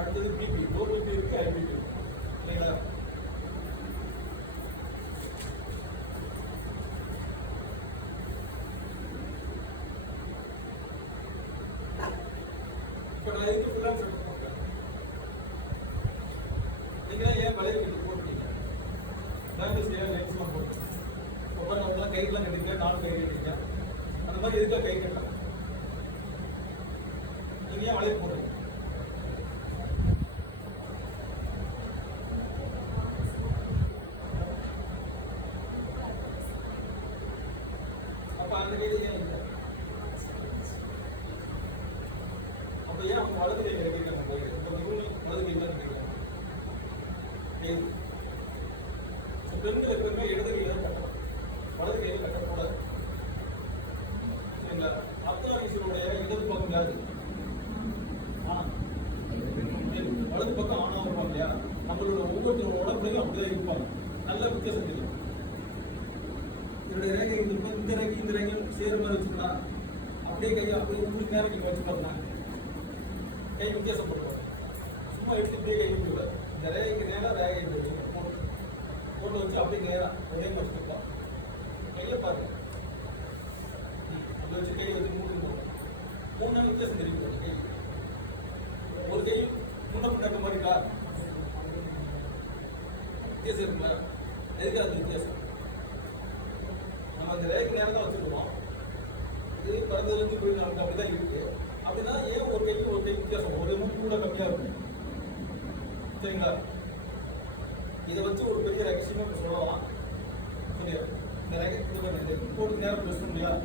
அடுத்தது BP, low BP இருக்கு, high BP சரிங்களா. இப்போ நான் இதுக்கு ஃபுல்லாக செட் பண்ணுறேன். நீங்கள் ஏன் வளைய கட்டி போட்டுட்டீங்க, பேண்டேஜ் ஏன் மேக்ஸிமம் போட்டு உட்காந்து கையெல்லாம் கட்டிங்க, நாலு கை கட்டிங்க, அந்த மாதிரி எதுக்காக கை கட்டலாம், நீங்கள் ஏன் வளைய போடுறீங்க? அப்போ அந்த கையில் ஏன் இல்லை? அப்போ ஏன் அவங்க வலது கை கட்டிருக்காங்க போய் இப்போ யூனிக் வலது கை தான் கட்டிருக்காங்க. பெண்கள் எப்பவுமே இடது கையில கட்டணும், வலது கையில் கட்டக்கூடாது சரிங்களா. அப்துல்லாஹினுடைய இடது பக்கம் யாரு? வலது பக்கம் ஆணவம் இருப்பாங்க இல்லையா, நம்மளோட ஒவ்வொருத்தரோட உடம்புலையும் அப்படிதான் இருப்பாங்க. நல்ல வித்தியாசம் தெரியும். என்னுடைய ரேகை இந்த ரேகை இந்த ரேகையும் சேர மாதிரி வச்சுக்கலாம், அப்படியே கையை அப்படியே உங்களுக்கு நேரம் நீங்கள் வச்சு பார்த்தீங்கன்னா கை வித்தியாசப்படுவாங்க. சும்மா எடுத்து இப்படியே கை விட்டுருவார். இந்த ரேகைக்கு நேராக ரேகை வச்சு போட்டு வச்சு அப்படியே நேராக ஒரே வச்சுக்கலாம். கையை பாருங்க, அப்படி வச்சு கையை வச்சு மூணு நாள் வித்தியாசம் தெரியும். கை ஒரு கை முன்ன முன்னாடி மாதிரி இருக்கா, வித்தியாசம் இருக்குல்ல, எதுக்கு அது வித்தியாசம்? நம்ம அந்த ரேகைக்கு நேரம் தான் வச்சுருக்கோம், இது பிறந்ததுலேருந்து போய் நமக்கு அப்படிதான் இருக்கு. அப்படின்னா ஏன் ஒரு கைக்கு ஒரு கை வித்தியாசம், ஒரு மூணு கூட கம்மியாக இருக்கும் சரிங்களா. இதை வச்சு ஒரு பெரிய ரகசியமா சொல்லலாம். இந்த ரேகை போட்டு நேரம் பேச முடியாது.